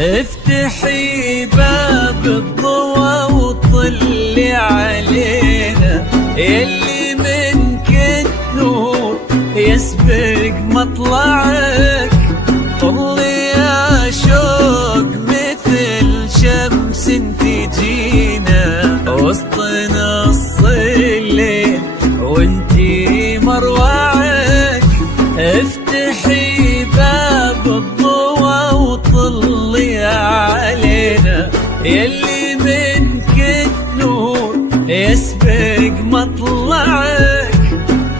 افتحي باب الضوى وطلي علينا، يلي منك النور يسبق مطلعك. طلي يا شوق مثل شمس تجينا وسط نص الليل وانتي مروعك. افتحي باب الضوى وطلي علينا، يلي منك النور يسبق مطلعك.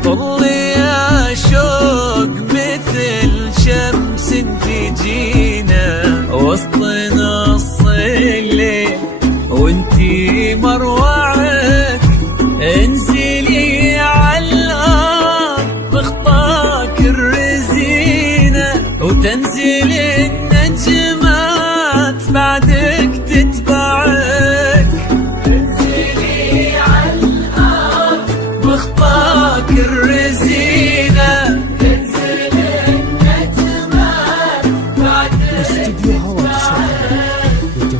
طلي يا شوق مثل شمس تجينا وسط نص الليل وانتي مروعك. انزلي عالارض بخطاك الرزينة وتنزل النجمات بعدك تتبعك. انزلي عالارض بخطاك الرزينة تنزل النجمات بعدك تتبعك.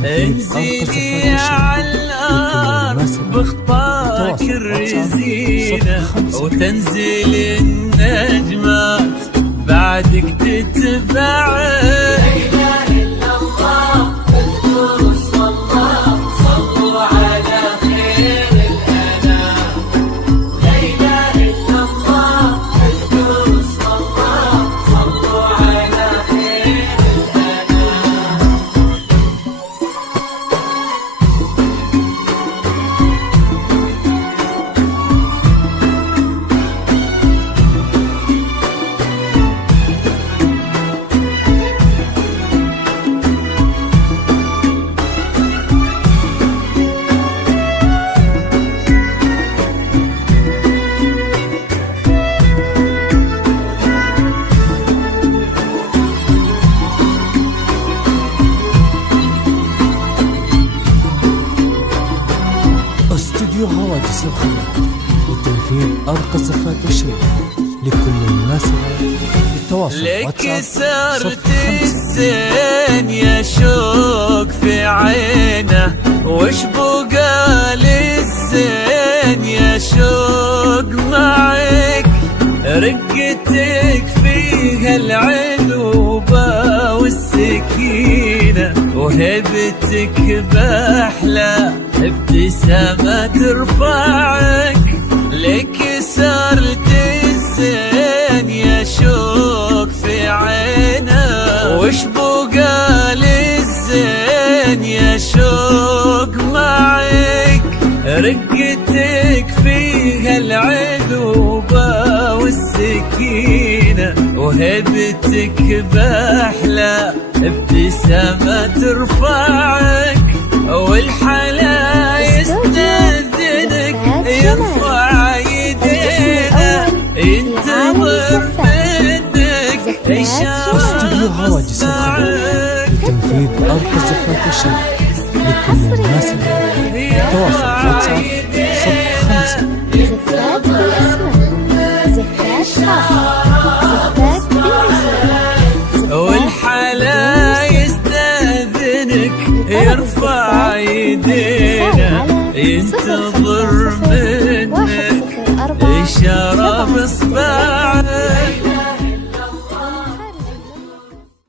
انزلي عالارض بخطاك الرزينة وتنزل النجمات بعدك تتبعك. استوديو هواجس الخلق لتنفيذ أرقى صفات الشيء لكل الناس. للتواصل لك سرت الزين يا شوق في عينه، وش بقى للزين يا شوق معك. رقتك فيها العلوبة والسكينة وهبتك بأحلى ابتسامة ترفعك. لك سرت الزين يا شوق في عينه، وش بقى للزين يا شوق معك. رقتك فيها العذوبة والسكينة وهبتك بأحلى ابتسامة ترفعك. والحلا يستأذنك يرفع يدينا ينتظر منك إشارة الصباح لتنفيذ أرقى صفات الشيء لكل الناس. تواصل واتساب 05 زفات بالأسماء، زفات خاصة، زفات بالنساء. والحلا يستأذنك يرفع يدينا ينتظر منك إشارة بإصبعك.